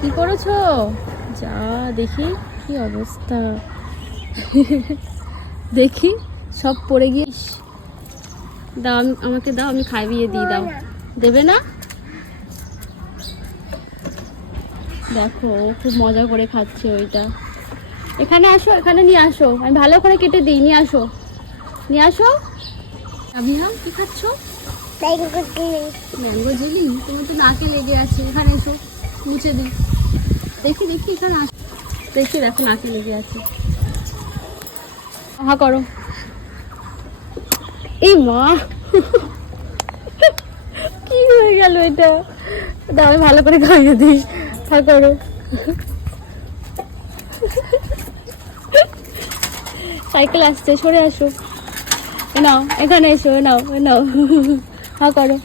কি করেছো? যা দেখি কি অবস্থা। দেখি সব পড়ে গিয়ে। দাও আমাকে দাও, আমি খাইয়ে দিই। দাও, দেবে না? দেখো খুব মজা করে খাচ্ছে ওইটা। এখানে আসো, এখানে নিয়ে আসো, আমি ভালো করে কেটে দিই। নিয়ে আসো, নিয়ে আসো। আবিহা কি খাচ্ছ? Mango jelly. তোমার তো নাকে লেগে আছে। এখানে এসো, মুছে দিই। দেখি দেখি এখানে আস। দেখি দেখো নাকে লেগে আছে। হা করো। এই মা, কি হয়ে গেল এটা? দাও আমি ভালো করে খাইয়ে দিই। হা করো। সাইকেল আসছে, সরে আসো। নাও এখানে এসো, নাও নাও। হা করো।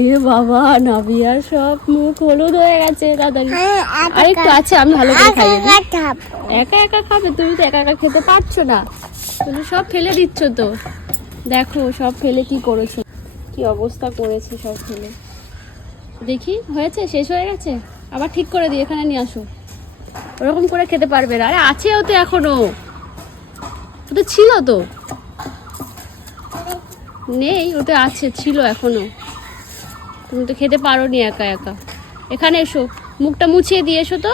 এ বাবা, নাবিয়ার সব মুখ হলুদ হয়ে গেছে। তাড়াতাড়ি আরেকটু আছে, আমি ভালো করে খাইয়ে দিই। একা একা খাবে? তুমি তো একা একা খেতে পারছো না, তুমি সব ফেলে দিচ্ছ তো। দেখো সব ফেলে কি করেছো, কি অবস্থা করেছে সব ফেলে। দেখি হয়েছে, শেষ হয়ে গেছে? আবার ঠিক করে দিই, এখানে নিয়ে আসো। ওরকম করে খেতে পারবে না। আরে আছে ও তো এখনো, ও তো ছিল তো। নেই, ওটা আছে, ছিল এখনো। তুমি তো খেতে পারো নি একা একা। এখানে এসো, মুখটা মুছিয়ে দিয়ে এসো তো।